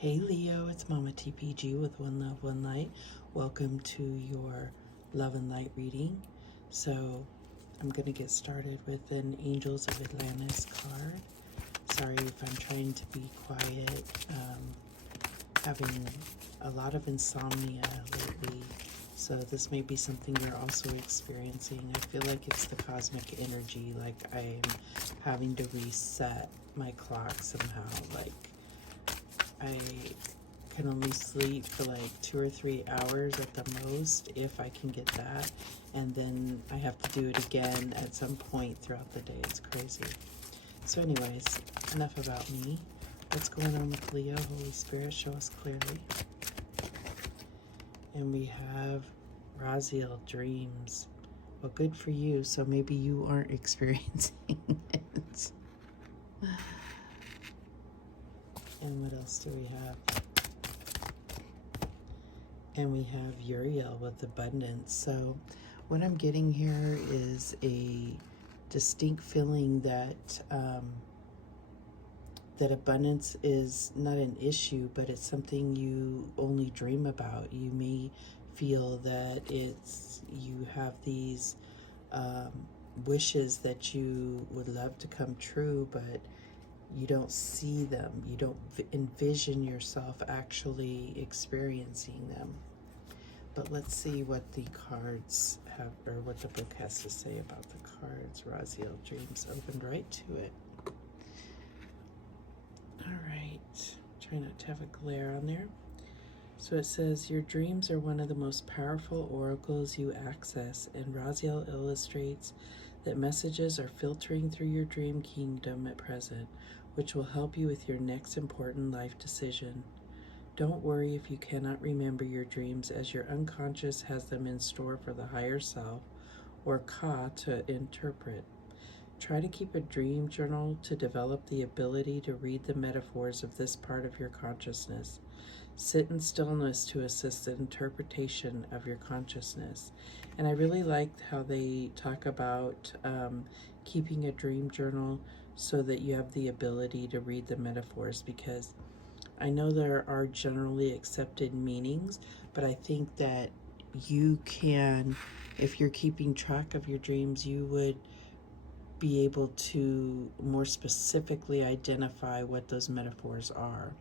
Hey Leo, it's Mama TPG with One Love, One Light. Welcome to your Love and Light reading. So I'm going to get started with an Angels of Atlantis card. Sorry if I'm trying to be quiet. Having a lot of insomnia lately, so this may be something you're also experiencing. I feel like it's the cosmic energy, like I'm having to reset my clock somehow. Like I can only sleep for like 2 or 3 hours at the most, if I can get that, and then I have to do it again at some point throughout the day. It's crazy. So anyways, enough about me. What's going on with Leo? Holy Spirit, show us clearly. And we have Raziel, dreams. Well, good for you. So maybe you aren't experiencing it. And what else do we have? And we have Uriel with abundance. So what I'm getting here is a distinct feeling that that abundance is not an issue, but it's something you only dream about. You may feel that you have these wishes that you would love to come true, but you don't see them. You don't envision yourself actually experiencing them. But let's see what the cards have, or what the book has to say about the cards. Raziel, dreams, opened right to it. All right, try not to have a glare on there. So it says, your dreams are one of the most powerful oracles you access, and Raziel illustrates that messages are filtering through your dream kingdom at present, which will help you with your next important life decision. Don't worry if you cannot remember your dreams, as your unconscious has them in store for the higher self, or Ka, to interpret. Try to keep a dream journal to develop the ability to read the metaphors of this part of your consciousness. Sit in stillness to assist the interpretation of your consciousness. And I really liked how they talk about keeping a dream journal so that you have the ability to read the metaphors, because I know there are generally accepted meanings, but I think that you can, if you're keeping track of your dreams, you would be able to more specifically identify what those metaphors are.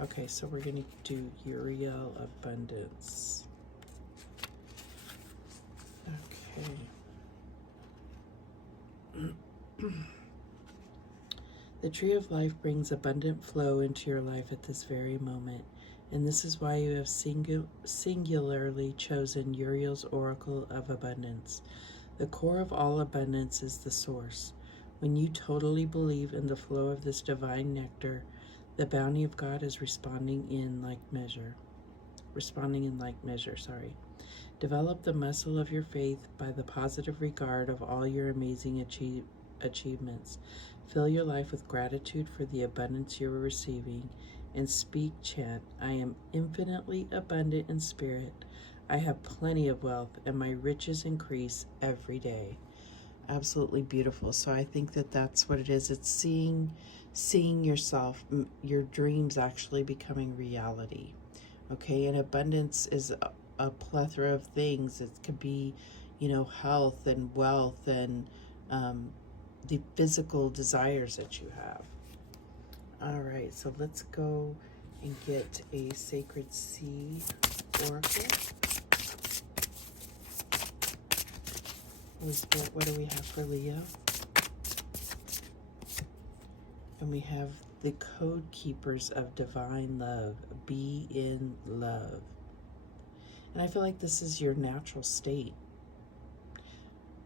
Okay, so we're going to do Uriel, abundance. Okay. The tree of life brings abundant flow into your life at this very moment, and this is why you have singularly chosen Uriel's oracle of abundance. The core of all abundance is the source. When you totally believe in the flow of this divine nectar, the bounty of God is responding in like measure. Develop the muscle of your faith by the positive regard of all your amazing achievements. Fill your life with gratitude for the abundance you are receiving, and chant, I am infinitely abundant in spirit. I have plenty of wealth, and my riches increase every day. Absolutely beautiful. So I think that that's what it is. It's seeing yourself, your dreams actually becoming reality. Okay, and abundance is a plethora of things. It could be, health and wealth and the physical desires that you have. All right, so let's go and get a Sacred Sea oracle. What do we have for Leo? And we have the Code Keepers of Divine Love. Be in love. And I feel like this is your natural state,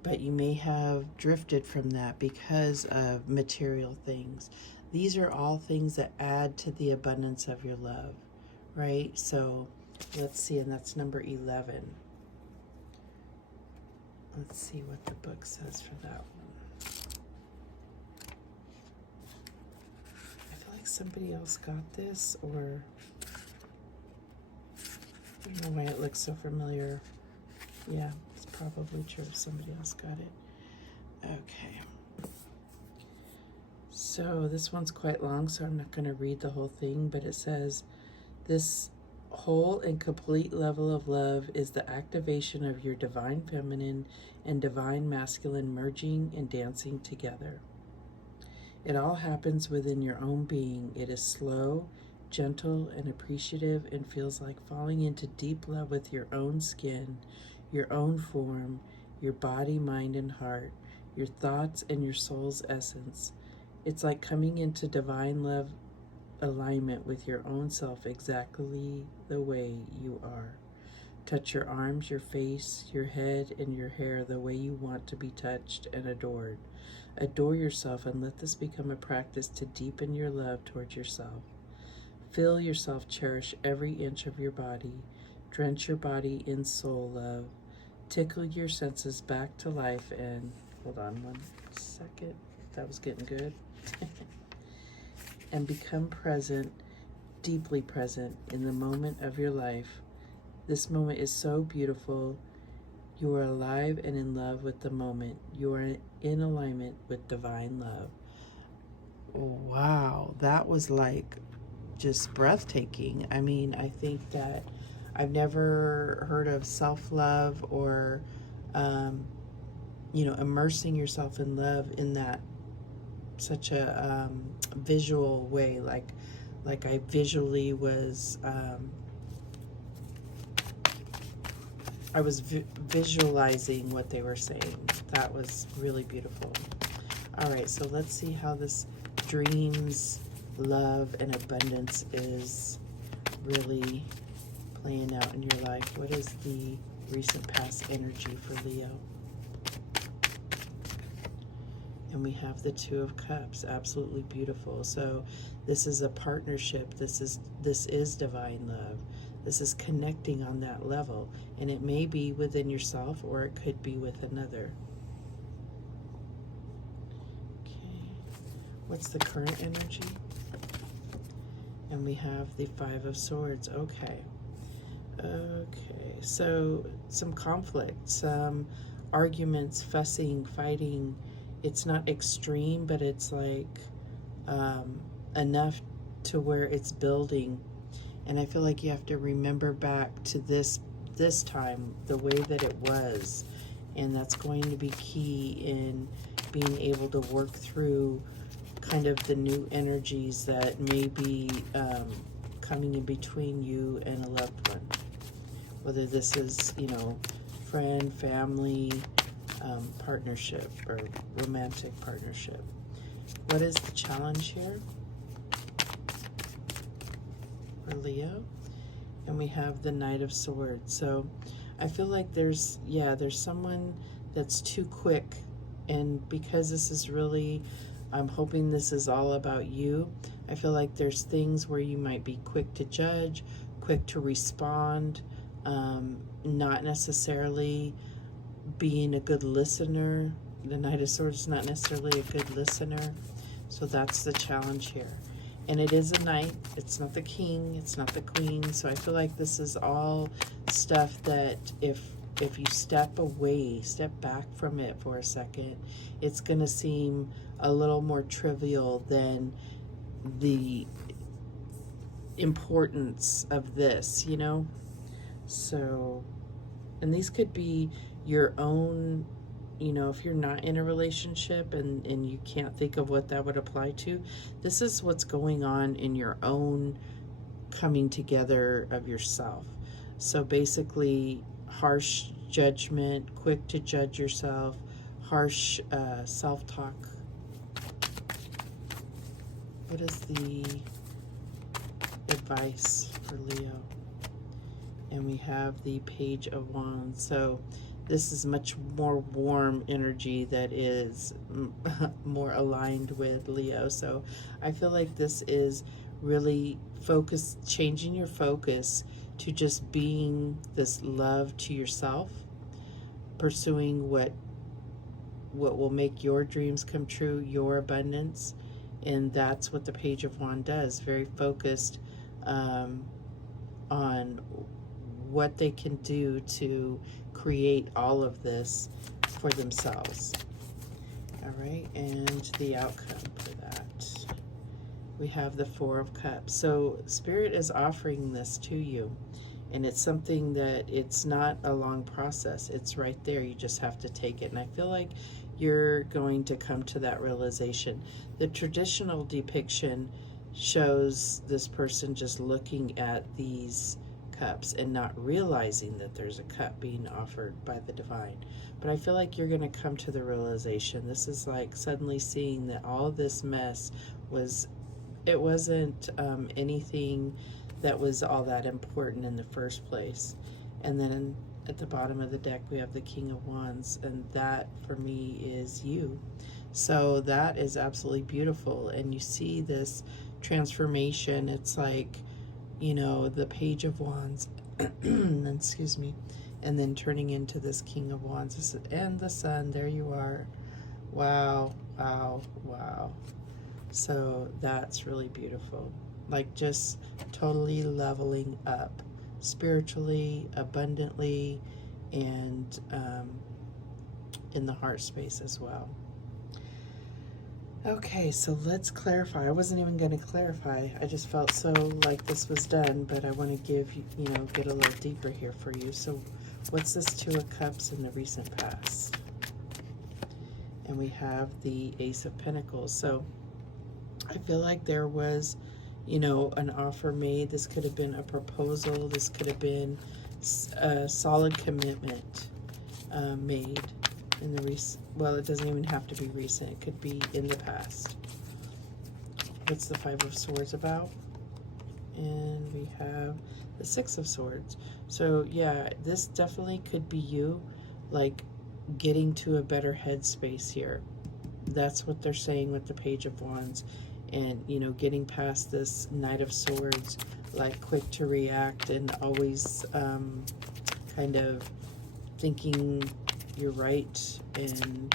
but you may have drifted from that because of material things. These are all things that add to the abundance of your love, right? So let's see, and that's number 11. Let's see what the book says for that one. I feel like somebody else got this, or I don't know why it looks so familiar. Yeah, it's probably true. Somebody else got it. Okay. So this one's quite long, so I'm not going to read the whole thing, but it says, This whole and complete level of love is the activation of your divine feminine and divine masculine merging and dancing together. It all happens within your own being. It is slow, gentle, and appreciative, and feels like falling into deep love with your own skin, your own form, your body, mind, and heart, your thoughts, and your soul's essence. It's like coming into divine love alignment with your own self exactly the way you are. Touch your arms, your face, your head, and your hair the way you want to be touched and adored. Adore yourself and let this become a practice to deepen your love towards yourself. Feel yourself cherish every inch of your body. Drench your body in soul love. Tickle your senses back to life and, hold on one second, that was getting good. And become present, deeply present in the moment of your life. This moment is so beautiful. You are alive and in love with the moment. You are in alignment with divine love. Wow, that was like just breathtaking. I mean, I think that I've never heard of self-love or, immersing yourself in love in that such a visual way. Like I visually was, I was visualizing what they were saying. That was really beautiful. All right, so let's see how this dreams, love, and abundance is really playing out in your life. What is the recent past energy for Leo? And we have the Two of Cups. Absolutely beautiful. So this is a partnership. This is divine love. This is connecting on that level, and it may be within yourself or it could be with another. Okay, what's the current energy? And we have the Five of Swords. Okay, so some conflict, some arguments, fussing, fighting. It's not extreme, but it's like enough to where it's building. And I feel like you have to remember back to this time, the way that it was. And that's going to be key in being able to work through kind of the new energies that may be coming in between you and a loved one. Whether this is, friend, family, partnership, or romantic partnership. What is the challenge here for Leo? And we have the Knight of Swords. So I feel like there's someone that's too quick, and because this is really, I'm hoping this is all about you, I feel like there's things where you might be quick to judge, quick to respond, not necessarily being a good listener. The Knight of Swords is not necessarily a good listener. So that's the challenge here. And it is a knight. It's not the king. It's not the queen. So I feel like this is all stuff that if you step back from it for a second, it's going to seem a little more trivial than the importance of this, So, and these could be your own, if you're not in a relationship and you can't think of what that would apply to, this is what's going on in your own coming together of yourself. So basically, harsh judgment, quick to judge yourself, harsh self-talk. What is the advice for Leo? And we have the Page of Wands. So this is much more warm energy that is more aligned with Leo. So I feel like this is really changing your focus to just being this love to yourself, pursuing what will make your dreams come true, your abundance. And that's what the Page of Wands does. Very focused on what they can do to create all of this for themselves. All right, and the outcome for that. we have the Four of Cups. So Spirit is offering this to you, and it's something that it's not a long process. It's right there. You just have to take it. And I feel like you're going to come to that realization. The traditional depiction shows this person just looking at these cups and not realizing that there's a cup being offered by the divine. But I feel like you're going to come to the realization. This is like suddenly seeing that all this mess was, it wasn't anything that was all that important in the first place. And then at the bottom of the deck we have the King of Wands, and that for me is you. So that is absolutely beautiful, and you see this transformation. It's like, you know, the Page of Wands excuse me, and then turning into this King of Wands, and the Sun. There you are. Wow, wow, wow. So that's really beautiful. Like just totally leveling up spiritually, abundantly, and in the heart space as well. Okay, so let's clarify. I wasn't even going to clarify. I just felt so like this was done, but I want to give you, get a little deeper here for you. So what's this Two of Cups in the recent past? And we have the Ace of Pentacles. So I feel like there was, an offer made. This could have been a proposal. This could have been a solid commitment made in the recent, well, it doesn't even have to be recent. It could be in the past. What's the Five of Swords about? And we have the Six of Swords. So yeah, this definitely could be you, like getting to a better headspace here. That's what they're saying with the Page of Wands. And, getting past this Knight of Swords, like quick to react and always kind of thinking you're right. And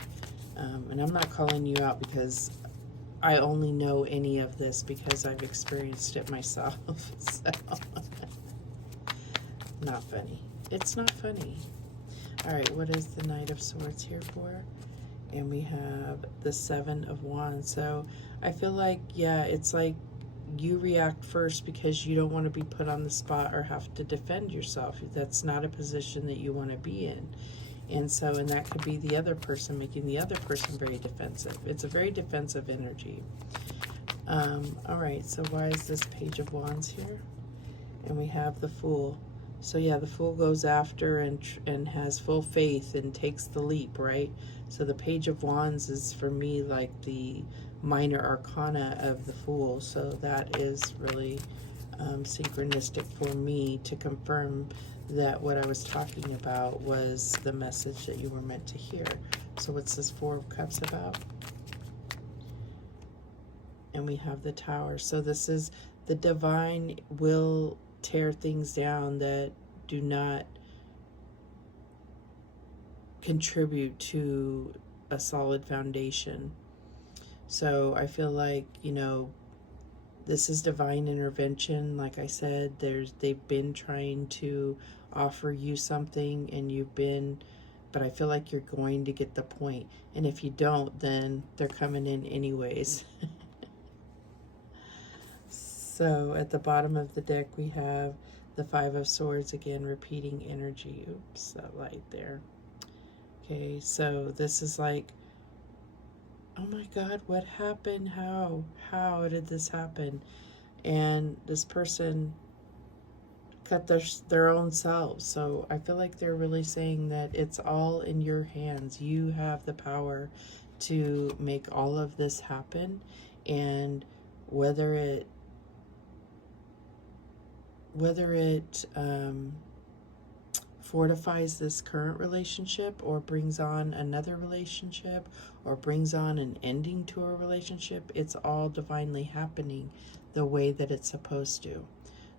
I'm not calling you out because I only know any of this because I've experienced it myself. So, not funny. It's not funny. All right, what is the Knight of Swords here for? And we have the Seven of Wands. So I feel like, yeah, it's like you react first because you don't want to be put on the spot or have to defend yourself. That's not a position that you want to be in. And that could be the other person, making the other person very defensive. It's a very defensive energy. All right, so why is this Page of Wands here? And we have the Fool. So yeah, the Fool goes after and has full faith and takes the leap, right? So the Page of Wands is for me like the minor arcana of the Fool. So that is really synchronistic for me to confirm that what I was talking about was the message that you were meant to hear. So what's this Four of Cups about? And we have the Tower. So this is the divine will tear things down that do not contribute to a solid foundation. So I feel like, this is divine intervention. Like I said, they've been trying to offer you something and but I feel like you're going to get the point. And if you don't, then they're coming in anyways. So at the bottom of the deck, we have the Five of Swords, again, repeating energy. Oops, that light there. Okay, so this is like, oh my God, what happened? How did this happen? And this person cut their own selves. So I feel like they're really saying that it's all in your hands. You have the power to make all of this happen. And whether it fortifies this current relationship or brings on another relationship or brings on an ending to a relationship, it's all divinely happening the way that it's supposed to.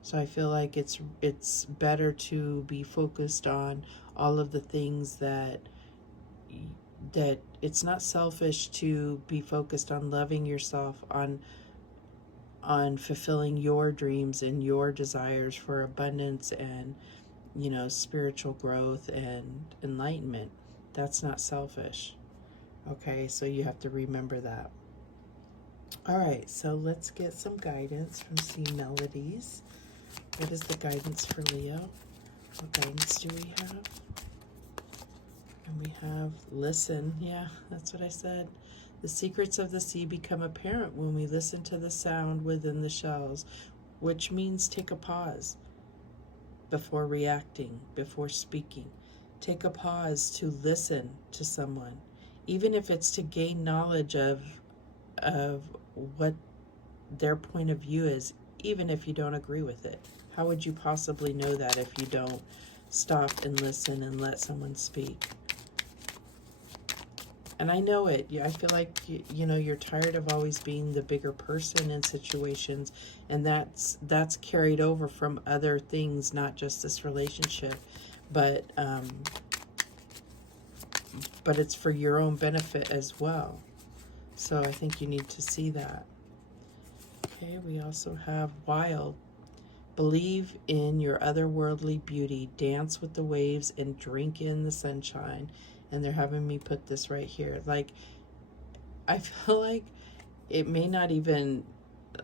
So I feel like it's better to be focused on all of the things that it's not selfish to be focused on loving yourself, on fulfilling your dreams and your desires for abundance and, spiritual growth and enlightenment. That's not selfish. Okay, so you have to remember that. All right, so let's get some guidance from C Melodies. What is the guidance for Leo? What guidance do we have? And we have listen. Yeah, that's what I said. The secrets of the sea become apparent when we listen to the sound within the shells, which means take a pause before reacting, before speaking. Take a pause to listen to someone, even if it's to gain knowledge of what their point of view is, even if you don't agree with it. How would you possibly know that if you don't stop and listen and let someone speak? And I know it. I feel like, you know, you're tired of always being the bigger person in situations, and that's carried over from other things, not just this relationship, but it's for your own benefit as well. So I think you need to see that. Okay, we also have wild. Believe in your otherworldly beauty. Dance with the waves and drink in the sunshine. And they're having me put this right here. Like, I feel like it may not even,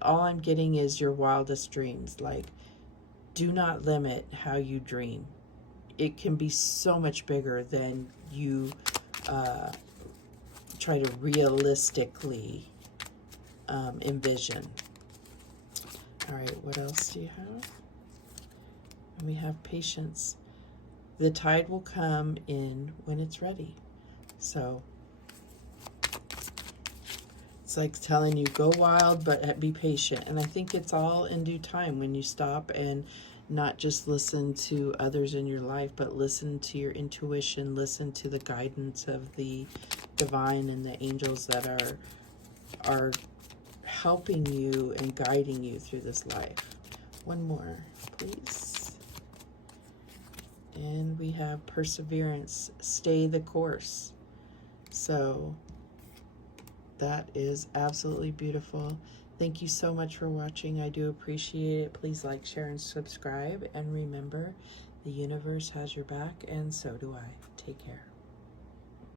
all I'm getting is your wildest dreams. Like, do not limit how you dream. It can be so much bigger than you try to realistically envision. All right, what else do you have? And we have patience. The tide will come in when it's ready. So it's like telling you, go wild, but be patient. And I think it's all in due time when you stop and not just listen to others in your life, but listen to your intuition, listen to the guidance of the divine and the angels that are helping you and guiding you through this life. One more, please. And we have perseverance. Stay the course. So that is absolutely beautiful. Thank you so much for watching. I do appreciate it. Please like, share, and subscribe. And remember, the universe has your back, and so do I. Take care.